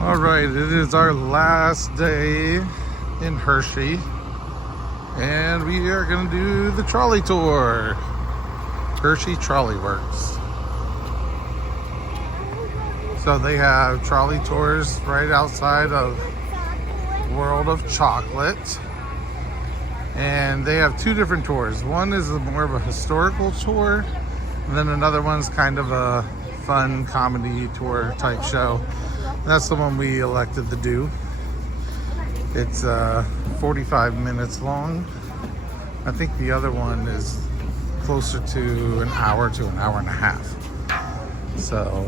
All right, it is our last day in Hershey, and we are going to do the trolley tour. Hershey Trolley Works. So they have trolley tours right outside of World of Chocolate, and they have two different tours. One is more of a historical tour, and then another one's kind of a fun comedy tour type show. That's the one we elected to do. It's 45 minutes long. I think the other one is closer to an hour and a half. So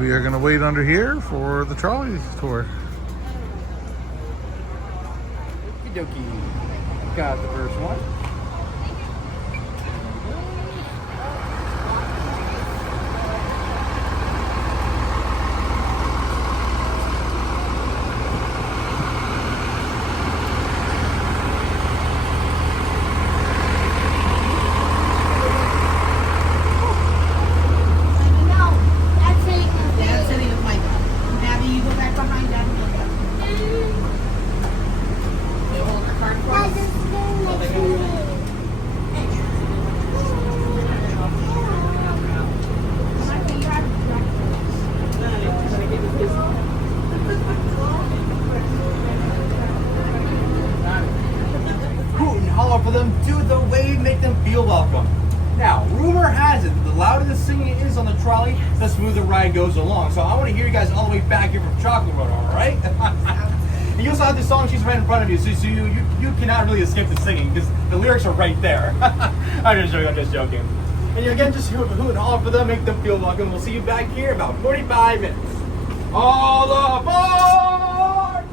we are gonna wait under here for the trolley tour. Okie dokie. Got the first one. For them, do the wave, make them feel welcome. Now, rumor has it that the louder the singing is on the trolley, the smoother the ride goes along. So I want to hear you guys all the way back here from Chocolate Road, all right? And you also have the song she's right in front of you, so you cannot really escape the singing because the lyrics are right there. I'm just joking. And you again, just hoot and holler for them, make them feel welcome. We'll see you back here in about 45 minutes. All aboard!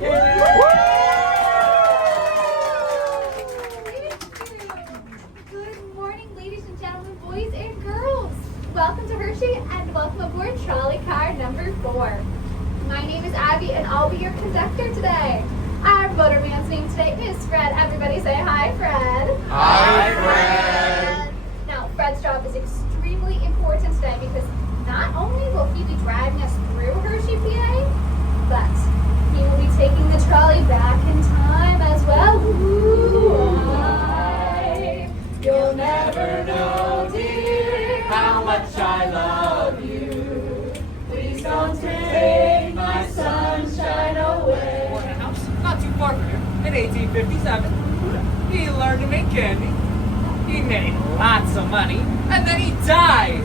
Yeah. Welcome to Hershey and welcome aboard trolley car number 4. My name is Abby and I'll be your conductor today. Our motorman's name today is Fred. Everybody say hi, Fred. Hi, Fred. Now, Fred's job is extremely important today because not only will he be driving us through Hershey, PA, but he will be taking the trolley back in time as well. Ooh, you'll never know, dear, how much I love you. Please don't take my sunshine away. Born in a house not too far from here in 1857. He learned to make candy. He made lots of money, and then he died.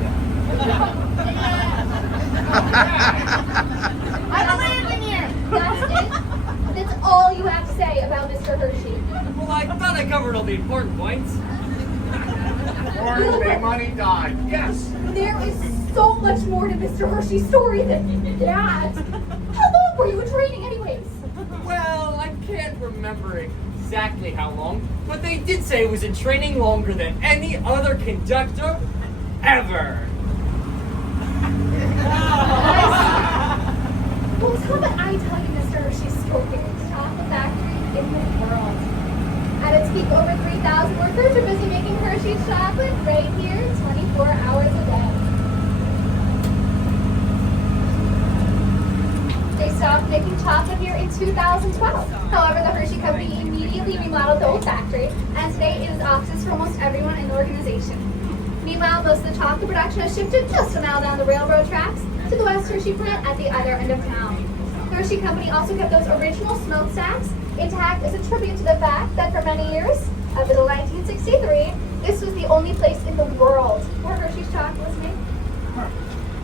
I believe in you. That's it. That's all you have to say about Mr. Hershey. Well, I thought I covered all the important points. Born, made money, died. Yes. There is so much more to Mr. Hershey's story than that. How long were you in training anyways? Well, I can't remember exactly how long, but they did say it was in training longer than any other conductor ever. Well, how about I tell you Mr. Hershey's story? Chocolate factory in the world. At its peak, over 3,000 workers are busy making Hershey chocolate right here 24 hours a day. They stopped making chocolate here in 2012. However, the Hershey Company immediately remodeled the old factory, and today it is offices for almost everyone in the organization. Meanwhile, most of the chocolate production has shifted just a mile down the railroad tracks to the West Hershey plant at the other end of town. The Hershey Company also kept those original smokestacks intact as a tribute to the fact that for many years, up until 1963, this was the only place in the world where Hershey's chocolate was made.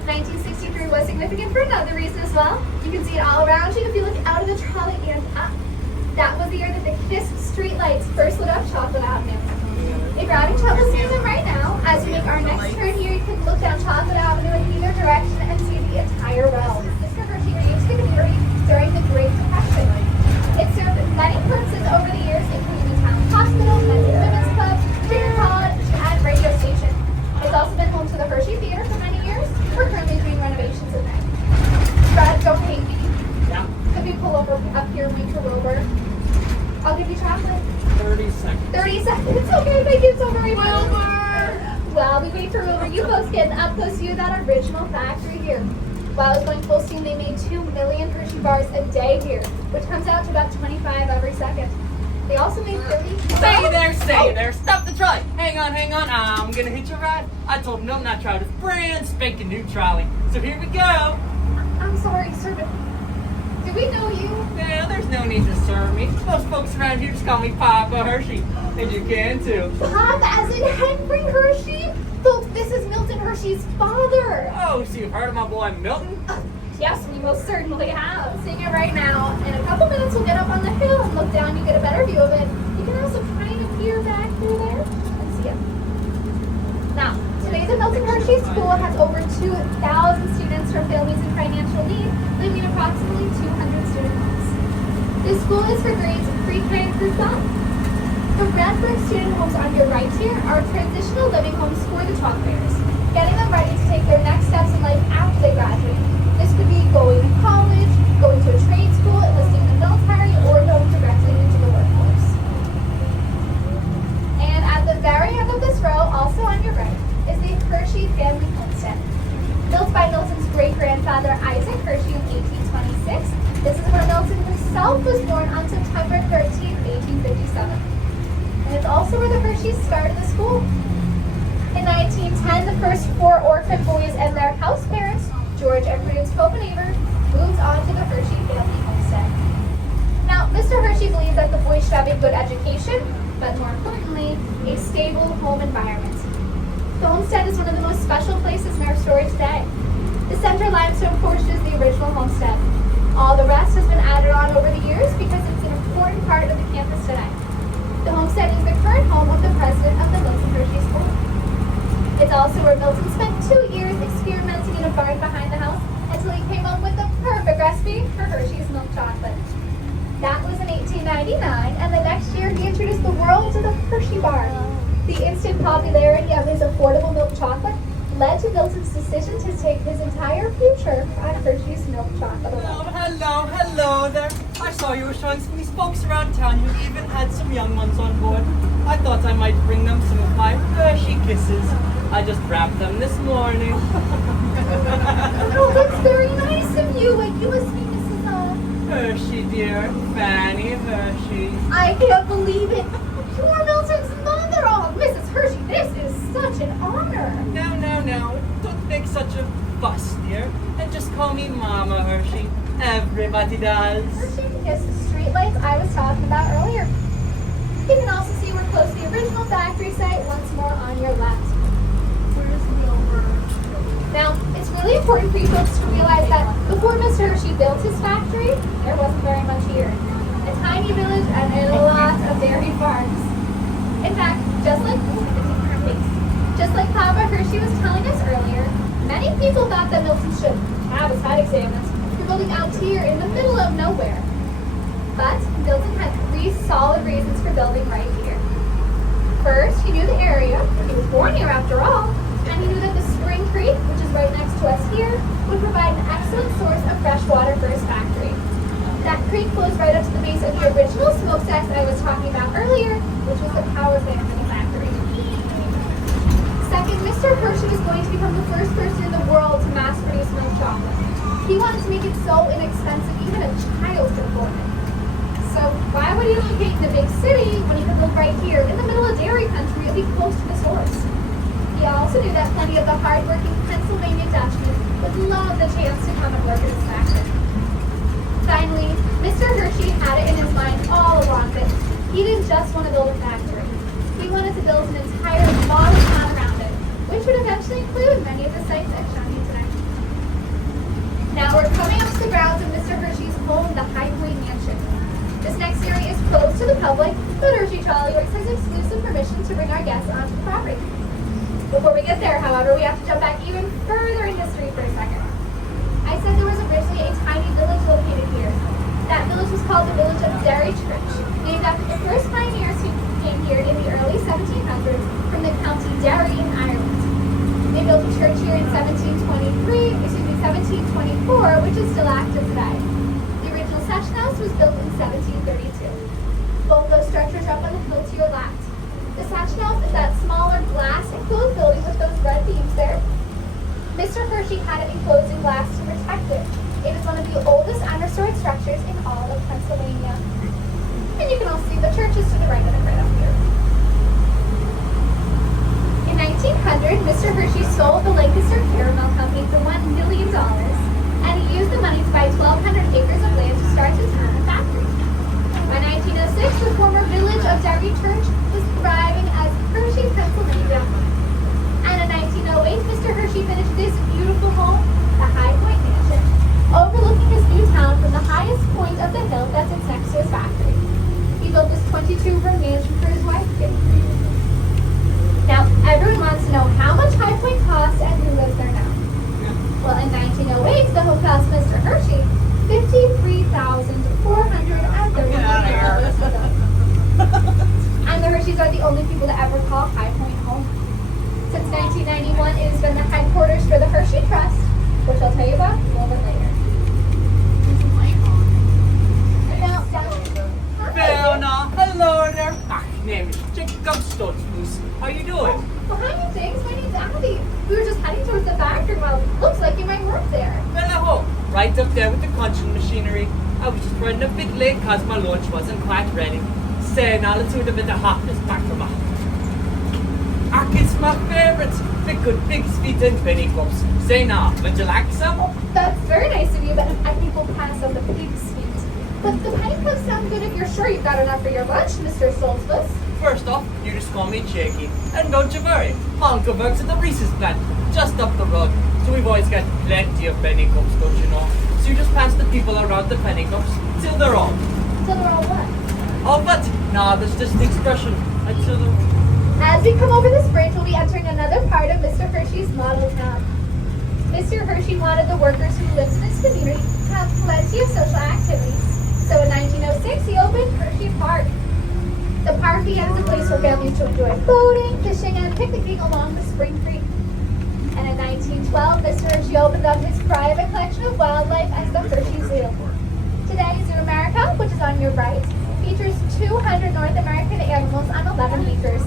1963 was significant for another reason as well. You can see it all around you if you look out of the trolley and up. That was the year that the KISS streetlights first lit up Chocolate Avenue. If you're having trouble seeing them right now, as we make our next turn here, you can look down Chocolate Avenue in either direction and see the entire row. Mr. Hershey used to be during the Great Depression. It served many purposes over the years, including the town hospital, women's club, junior college, and radio station. It's also been home to the Hershey Theater for many years. We're currently doing renovations in there. Brad, don't hate me. Yeah. Could we pull over up here, Winter Wilbur? I'll give you chocolate. 30 seconds. 30 seconds. Okay, thank you so very much. While we wait for Wilbur, you folks getting up close to that original factory here. While it was going full steam, they made 2 million Hershey bars a day here, which comes out to about 25 every second. They also made 30. Stay there. Stop the trolley. Hang on. I'm gonna hitch a ride. I told Milton I tried his brand spanking new trolley. So here we go. I'm sorry, sir, but do we know you? Yeah, there's no need to serve me. Most folks around here just call me Papa Hershey. And you can too. Pop, as in Henry Hershey? Look, this is Milton Hershey's father. Oh, so you've heard of my boy Milton? Yes, we most certainly have. Seeing it right now. In a couple minutes, we'll get up on the hill and look down. You get a better view of it. You can also kind of peer back through there and see it. Now, today the Milton Hershey School has over 2,000 students from families in financial need, living in approximately 200 student homes. This school is for grades pre-K through 12. The red brick student homes on your right here are transitional living homes for the chalk bearers, getting them ready to take their next steps in life after they graduate. This could be going to college, going to a trade school, enlisting in the military, or going directly into the workforce. And at the very end of this row, also on your right, is the Hershey family homestead. Built by Milton's great-grandfather Isaac Hershey in 1826, this is where Milton himself was born on September 13, 1857. And it's also where the Hersheys started the school. In 1910, the first 4 orphan boys and their house parents, George and Prudence Copenaver, moved on to the Hershey family homestead. Now, Mr. Hershey believed that the boys should have a good education, but more importantly, a stable home environment. The homestead is one of the most special places in our story today. The center limestone porch is the original homestead. All the rest has been added on over the years because it's an important part of the campus today. The homestead is the current home of the president of the Milton Hershey School. It's also where Milton spent 2 years experimenting in a barn behind the house until he came up with the perfect recipe for Hershey's milk chocolate. That was in 1899, and the next year he introduced the world to the Hershey bar. The instant popularity of his affordable milk chocolate led to Milton's decision to take his entire future on Hershey's milk chocolate alone. Oh, hello there. I saw you were showing some of these folks around town who even had some young ones on board. I thought I might bring them some of my Hershey kisses. I just wrapped them this morning. Oh, that's very nice of you. And you must be Mrs. Hershey, dear. Fanny Hershey. I can't believe it. You're Milton's mother. Oh, Mrs. Hershey, this is such an honor. No. Don't make such a fuss, dear. And just call me Mama Hershey. Everybody does. Hershey is the streetlights I was talking about earlier. You can also see we're close to the original factory site once more on your left. Now, it's really important for you folks to realize that before Mr. Hershey built his factory, there wasn't very much here. A tiny village and a lot of dairy farms. In fact, just like Papa Hershey was telling us earlier, many people thought that Milton should have his head examined for building out here in the middle of nowhere. But Milton had 3 solid reasons for building right here. First, he knew the area. He was born here after all. And he knew that the Spring Creek, which is right next to us here, would provide an excellent source of fresh water for his factory. That creek flows right up to the base of the original smokestack that I was talking about earlier, which was the power plant for the factory. Second, Mr. Hershey was going to become the first person in the world to mass produce milk chocolate. He wanted to make it so inexpensive, even a child could afford it. So why would he locate in a big city when he could live right here in the middle of dairy country and be close to the source? He also knew that plenty of the hard-working Pennsylvania Dutchmen would love the chance to come and work at his factory. Finally, Mr. Hershey had it in his mind all along that he didn't just want to build a factory. He wanted to build an entire model town around it, which would eventually include many of the sites I've shown you tonight. Now we're coming up to the grounds of Mr. Hershey's home, the High Point Mansion. This next area is closed to the public, but Hershey Trolley has exclusive permission to bring our guests onto the property. Before we get there, however, we have to jump back even further in history for a second. I said there was originally a tiny village located here. That village was called the village of Derry Church, named after the first pioneers who came here in the early 1700s from the county Derry in Ireland. They built a church here in 1724, which is still active today. The original session house was built in 1732. Both those structures are up on the hill to your left. The session house is that smaller glass enclosed building with those red beams there. Mr. Hershey had it enclosed in glass to protect it. It is one of the oldest unrestored structures in all of Pennsylvania. And you can also see the churches to the right of it right up here. In 1900, Mr. Hershey sold the Lancaster Caramel Company for $1 million, and he used the money to buy 1,200 acres of land to start his town and factory. By 1906, the former village of Derry Church was thriving as Hershey, Pennsylvania. And in 1908, Mr. Hershey finished this beautiful home, the High Point Mansion, overlooking his new town from the highest point of the hill that sits next to his factory. He built this 22-room mansion for his wife, Kitty. Now, everyone wants to know how much High Point costs and who lives there now. Well, in 1908, the home cost Mr. Hershey $53,430. And the Hersheys are the only people to ever call High Point home. Since 1991, it has been the headquarters for the Hershey Trust, which I'll tell you about a little bit later. Now, Fiona, hello there. My name is Jacob Stoltzfus. How you doing? well, hi, thanks. My name's Abby. We were just heading towards the factory. Well, looks like you might work there. Well, I hope. Right up there with the crunching machinery. I was just running a bit late because my lunch wasn't quite ready. Saying all it's with a bit of hotness back from my it's my favourites. The good big sweet and penny cups. Say now, would you like some? That's very nice of you, but I think we'll pass on the pig sweet. But the penny puffs sound good if you're sure you've got enough for your lunch, Mr. Stoltzfus. First off, you just call me Jakey. And don't you worry, Uncle works at the Reese's plant, just up the road. So we've always got plenty of penny cups, don't you know? So you just pass the people around the penny cups till they're all. Till they're all what? Oh, but nah, that's just the expression. Until they're... As we come over this bridge, we'll be entering another part of Mr. Hershey's model town. Mr. Hershey wanted the workers who lived in his community to have plenty of social activities. So in 1906, he opened Hershey Park. The park began as a place for families to enjoy boating, fishing, and picnicking along the Spring Creek. And in 1912, Mr. Hershey opened up his private collection of wildlife as the Hershey Zoo. Today, Zoo America, which is on your right, features 200 North American animals on 11 acres.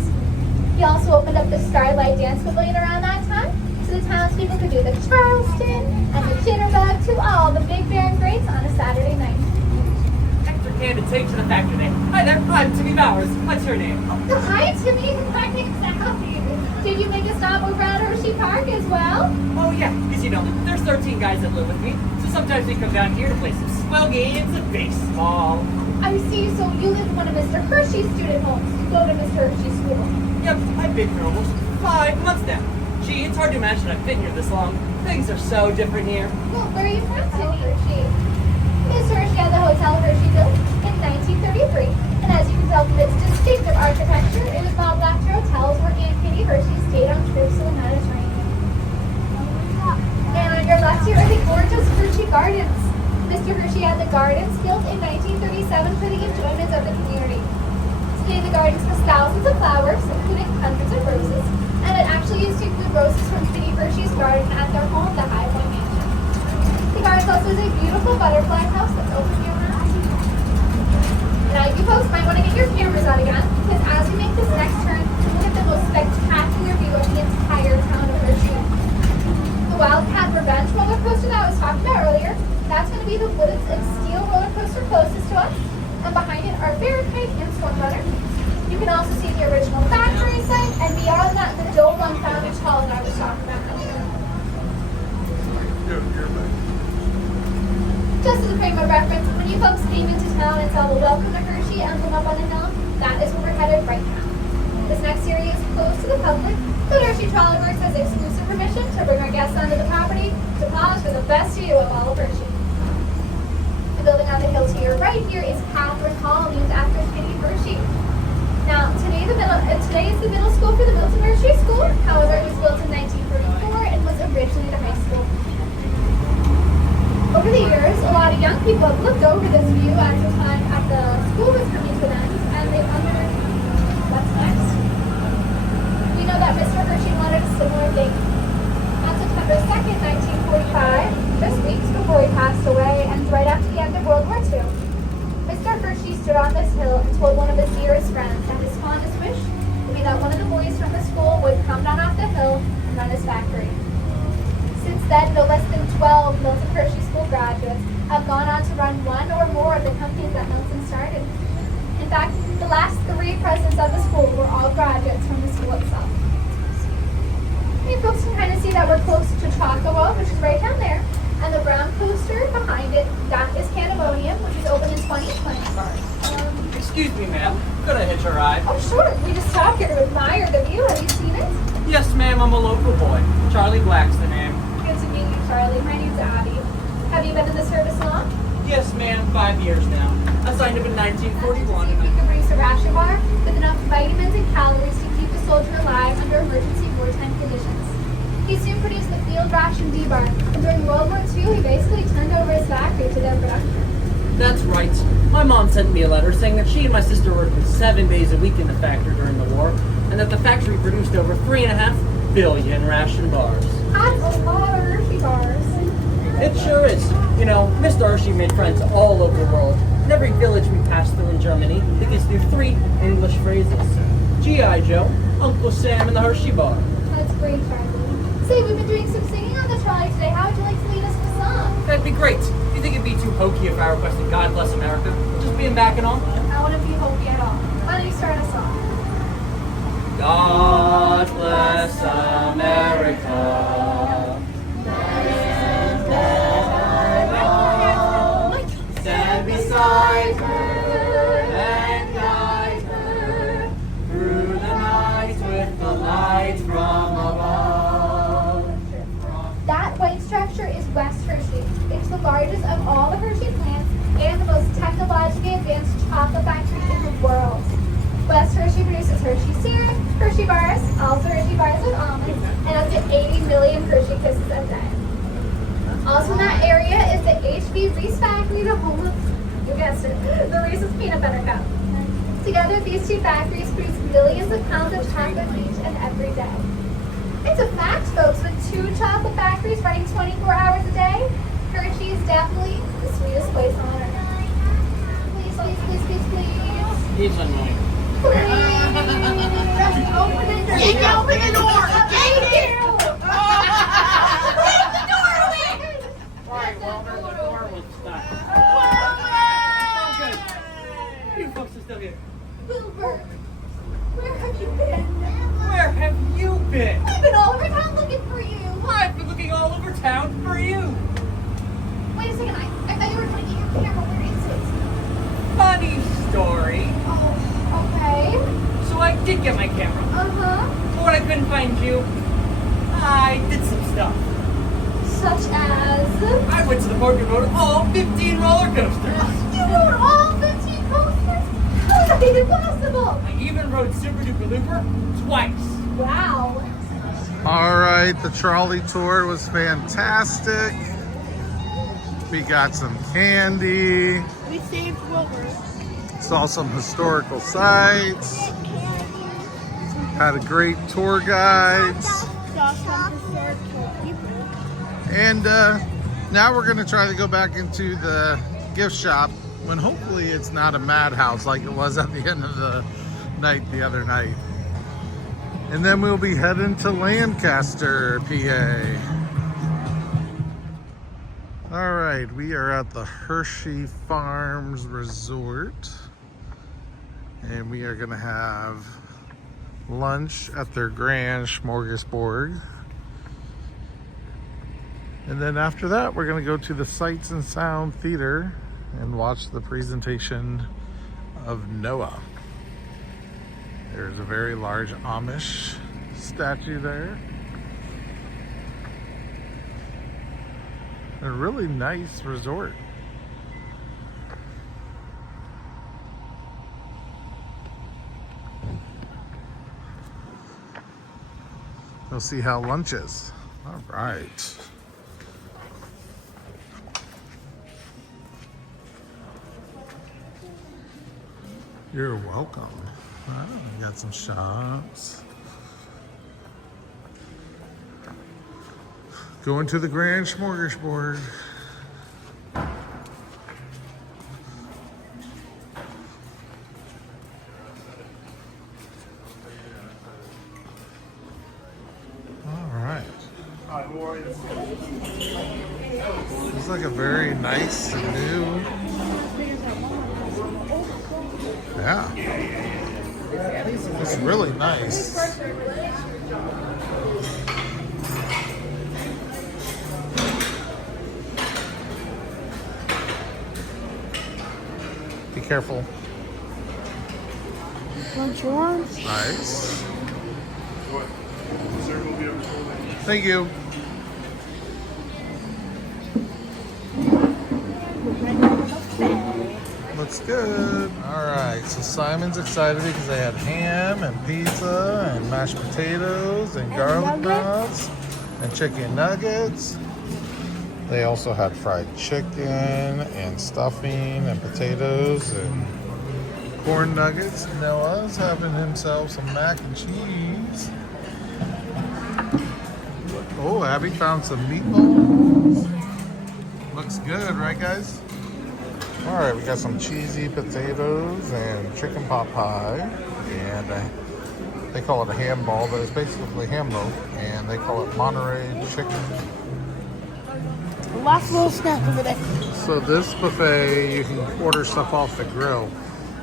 He also opened up the Starlight Dance Pavilion around that time, so the townspeople could do the Charleston and the Jitterbug to all the big bear and greats on a Saturday night. Extra candidates to the factory name. Hi there, I'm Timmy Bowers. What's your name? Oh, hi, Timmy. My name's Abby. Did you make a stop over at Hershey Park as well? Oh yeah, because you know, there's 13 guys that live with me, so sometimes we come down here to play some swell games of baseball. I see. So you live in one of Mr. Hershey's student homes. You go to Mr. Hershey's school. Yep, I've been here almost 5 months now. Gee, it's hard to imagine I've been here this long. Things are so different here. Well, where are you from, Timmy? Hershey. Miss Hershey had the Hotel Hershey built in 1933. And as you can tell from its distinctive architecture, it was modeled after hotels where Aunt Kitty Hershey stayed on trips in the Mediterranean. And on your left here are the gorgeous Hershey Gardens. Mr. Hershey had the gardens built in 1937 for the enjoyment of the community. Today the gardens has thousands of flowers, including hundreds of roses, and it actually used to include roses from Kitty Hershey's garden at their home, the High Point Mansion. The gardens also has a beautiful butterfly house that's open year-round. Now you folks might want to get your cameras out again, because as we make this next turn, we'll get the most spectacular view of the entire town of Hershey. The Wildcat Revenge roller coaster that I was talking about earlier, that's going to be the wooden and steel roller coaster closest to us. And behind it are Barricade and Storm Runner. You can also see the original factory site, and beyond that, the Dome on Founders Hall that I was talking about earlier. Just as a frame of reference, when you folks came into town and saw the Welcome to Hershey emblem up on the hill, that is where we're headed right now. This next area is closed to the public, but Hershey Trolley Works has exclusive permission to bring our guests onto the property to pause for the best view of all of Hershey. The building on the hill to your right here is Catherine Hall, named after Kitty Hershey. Now, today is the middle school for the Milton Hershey School. However, it was built in 1934 and was originally the high school. Over the years, a lot of young people have looked over this view at the time the school was coming to an end, and they wondered, what's next? We know that Mr. Hershey wanted a similar thing. On September 2nd, 1945, just weeks before he passed away, and right after the end of World War II, Mr. Hershey stood on this hill and told one of his dearest friends that his fondest wish would be that one of 12 Milton Hershey School graduates have gone on to run one or more of the companies that Milton started. In fact, the last 3 presidents of the school were all graduates from the school itself. You folks can kind of see that we're close to Chocolate World, which is right down there. And the brown coaster behind it, that is Candemonium, which is open in 2020. Excuse me, ma'am. Could I hitch a ride? Oh, sure. We just stopped here to admire the view. Have you seen it? Yes, ma'am. I'm a local boy. Charlie Black's the name. Good to meet you, Charlie. My name's Abby. Have you been in the service long? Yes, ma'am. 5 years now. I signed up in 1941. You can bring a ration bar with enough vitamins and calories to keep the soldier alive under emergency wartime conditions. He soon produced the field ration D-bar, and during World War II, he basically turned over his factory to their production. That's right. My mom sent me a letter saying that she and my sister worked 7 days a week in the factory during the war, and that the factory produced over 3.5 billion ration bars. That's a lot of Hershey bars. It sure is. You know, Mr. Hershey made friends all over the world. In every village we passed through in Germany, he gets through 3 English phrases. G.I. Joe, Uncle Sam, and the Hershey bar. That's great, Charlie. Say, we've been doing some singing on the trolley today. How would you like to lead us in a song? That'd be great. Do you think it'd be too hokey if I requested God Bless America? Just being back and all? I wouldn't be hokey at all. Why don't you start us off? God bless America. Stand beside her and guide her through the night with the light from above. That white structure is West Hershey. It's the largest of all the Hershey plants and the most technologically advanced chocolate factory in the world. West Hershey produces Hershey syrup, Hershey bars, also Hershey bars with almonds, and up to 80 million Hershey kisses a day. Also in that area is the HB Reese factory, the home of, you guessed it, the Reese's Peanut Butter Cup. Together, these 2 factories produce millions of pounds of chocolate each and every day. It's a fact, folks, with 2 chocolate factories running 24 hours a day, Hershey is definitely the sweetest place on earth. Please, please, please, please, please. He's annoying. Please. Just open the door. You can open the door. Thank you. Leave the door away. Alright, well, there's a door with stuck. Wilbur. You folks are still here. Wilbur, where have you been? Where have you been? We've been all over town looking for you. I've been looking all over town for you. Wait a second, I thought you were trying to get your camera. Where is it? Funny story. Oh, okay. So I did get my camera. Uh-huh. But when I couldn't find you, I did some stuff. Such as? I went to the park and rode all 15 roller coasters. You rode all 15 coasters? How is that even possible? I even rode Super Duper Looper twice. Wow. All right, the trolley tour was fantastic. We got some candy. We saved Wilbur. Saw some historical sites. Had a great tour guides. Saw some historical people. And now we're gonna try to go back into the gift shop when hopefully it's not a madhouse like it was at the end of the night the other night. And then we'll be heading to Lancaster, PA. All right, we are at the Hershey Farms Resort. And we are gonna have lunch at their Grand Smorgasbord. And then after that, we're gonna go to the Sights and Sound Theater and watch the presentation of Noah. There's a very large Amish statue there. A really nice resort. We'll see how lunch is. All right. You're welcome. Oh, we got some shops. Going to the Grand Smorgasbord. All right. It's like a very nice and new. Yeah. It's really nice. Be careful. Want yours? Nice. Thank you. Looks good. Alright, so Simon's excited because they had ham and pizza and mashed potatoes and garlic knots and chicken nuggets. They also had fried chicken and stuffing and potatoes and corn nuggets. Noah's having himself some mac and cheese. Oh, Abby found some meatballs. Looks good, right guys? Alright, we got some cheesy potatoes and chicken pot pie. And they call it a ham ball, but it's basically ham loaf. And they call it Monterey chicken. Last little snack of the day. So this buffet, you can order stuff off the grill.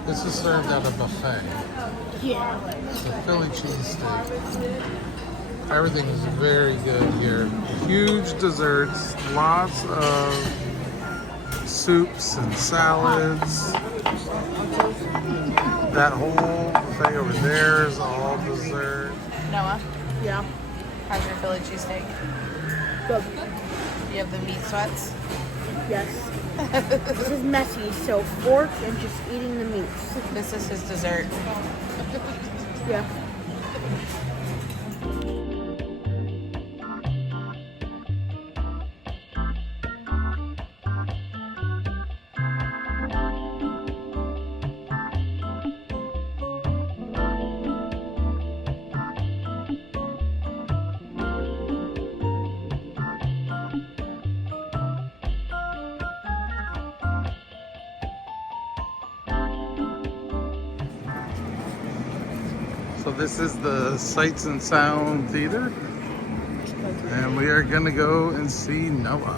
This is served at a buffet. Yeah. The Philly cheesesteak. Everything is very good here. Huge desserts, lots of soups and salads. That whole buffet over there is all dessert. Noah, Yeah. how's your Philly cheesesteak? Good. You have the meat sweats? Yes. This is messy, so fork and just eating the meats. This is his dessert. Yeah. So this is the Sights and Sound Theater. And we are gonna go and see Noah.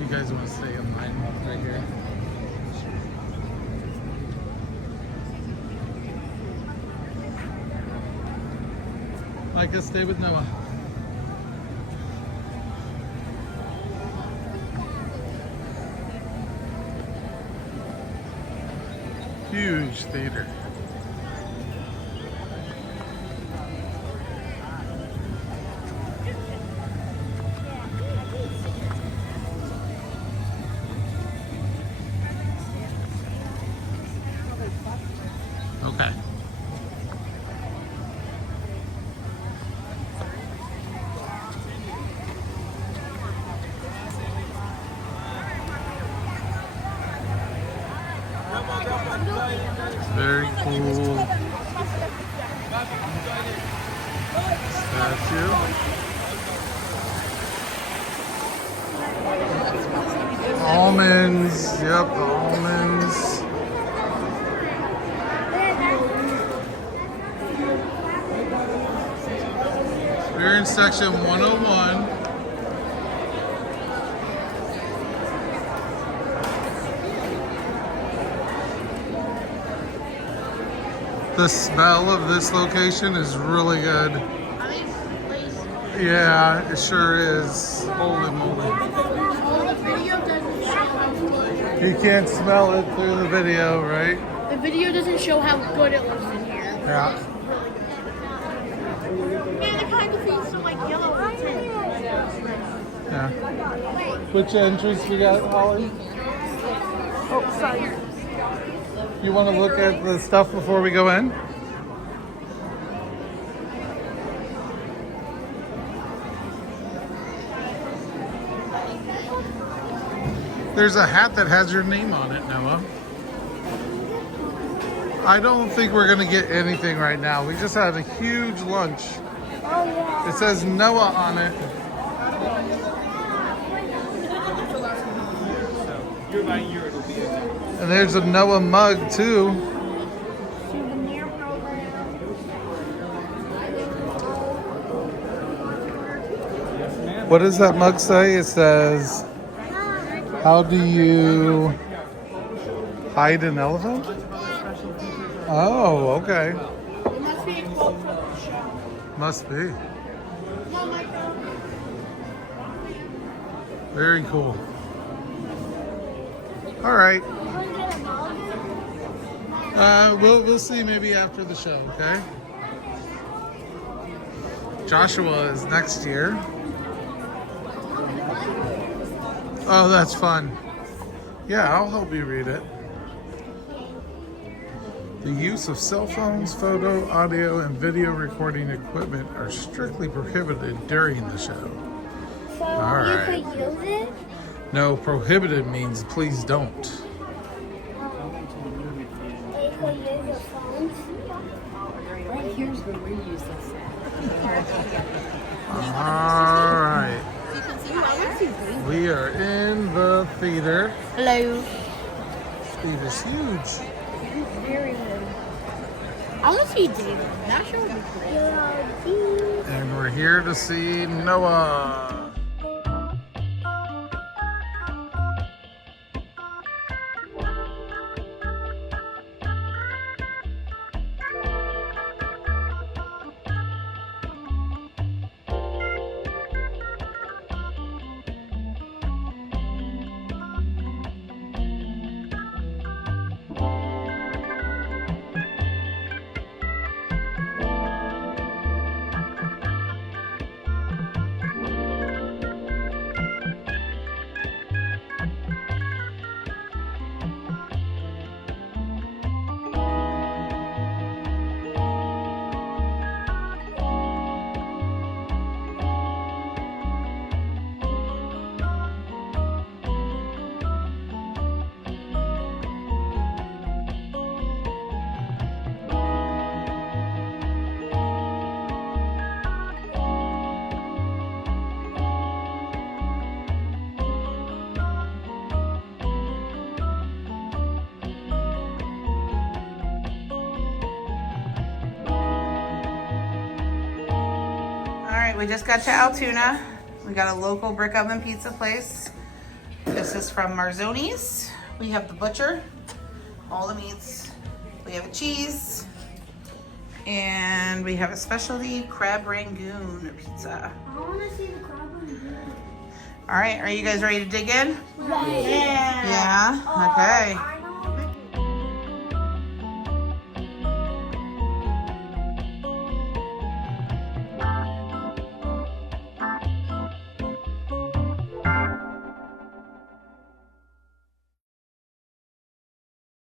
You guys wanna stay in line right here? Micah, stay with Noah. Huge theater. Okay. Very cool statue. Almonds, yep, almonds. We're in section 101. The smell of this location is really good. Yeah, it sure is. Holy moly. You can't smell it through the video, right? The video doesn't show how good it looks in here. Yeah. Man, the kind of things some like yellow tint. Yeah. Which entrance we got, Holly? Oh, sorry. You want to look at the stuff before we go in? There's a hat that has your name on it, Noah. I don't think we're going to get anything right now. We just had a huge lunch. Oh, yeah. It says Noah on it. And there's a Noah mug too. Souvenir program. What does that mug say? It says, how do you hide an elephant? Oh, okay. It must be a quote from the show. Must be. No, Michael. Very cool. All right. We'll see maybe after the show, okay? Joshua is next year. Oh, that's fun. Yeah, I'll help you read it. The use of cell phones, photo, audio, and video recording equipment are strictly prohibited during the show. So All right. you could use it? No, prohibited means please don't. Or you could use your phones? Right here's where we use this. All right. We are in the theater. Hello. Theater's huge. Very good. I want to see David. That show would be great. And we're here to see Noah. We just got to Altoona. We got a local brick oven pizza place. This is from Marzoni's. We have the butcher, all the meats. We have a cheese, and we have a specialty crab rangoon pizza. I want to see the crab one. All right, are you guys ready to dig in? Yeah. Yeah, okay.